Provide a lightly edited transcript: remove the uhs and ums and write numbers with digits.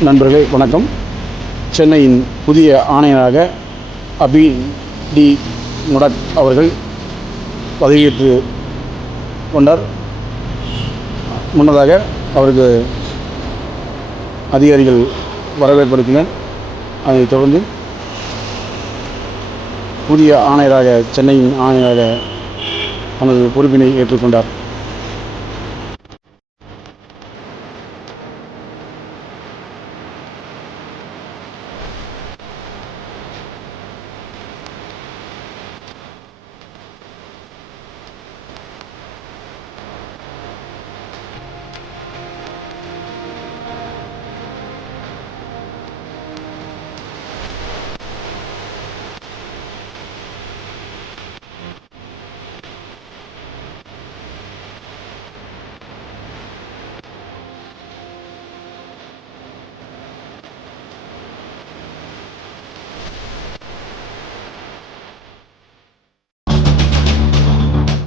நண்பர்களே வணக்கம். சென்னையின் புதிய ஆணையராக அபி டி முடட் அவர்கள் பதவியேற்று கொண்டார். முன்னதாக அவருக்கு அதிகாரிகள் வரவேற்பளித்தனர். அதைத் தொடர்ந்து புதிய ஆணையராக சென்னையின் ஆணையராக தனது பொறுப்பினை ஏற்றுக்கொண்டார்.